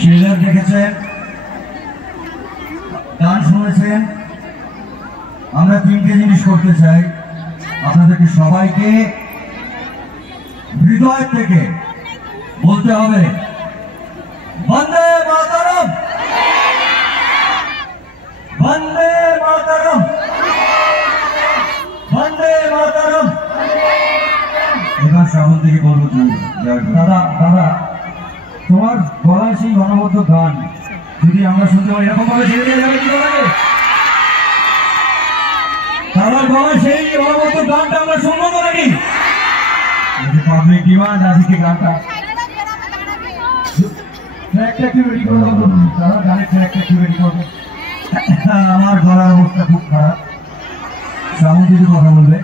Trailer দেখেছেন, গান শুনেছেন। আমরা তিনটে জিনিস করতে চাই, আপনাদেরকে সবাইকে হৃদয় থেকে বলতে হবে বন্দে মাতরম, বন্দে মাতরম, বন্দে মাতরম। এবার শ্রাবণ থেকে বলবো দাদা, দাদা তোমার গলার সেই অনবদ্য গান যদি আমরা শুনতে পারি, এরকম ভাবে ছেড়ে দিয়ে যাবে কি লাগে? দাদার গলার সেই অনবদ্য গানটা আমরা শুনবো তো নাকি? পাবলিক ডিমান্ড আজকে গানটা ট্র্যাকটা কি রেডি করে দেবো? দাদা গানের ট্র্যাকটা কি রেডি করবো? আমার গলার অবস্থা খুব খারাপ, শ্রাবণ কিছু কথা বলবে।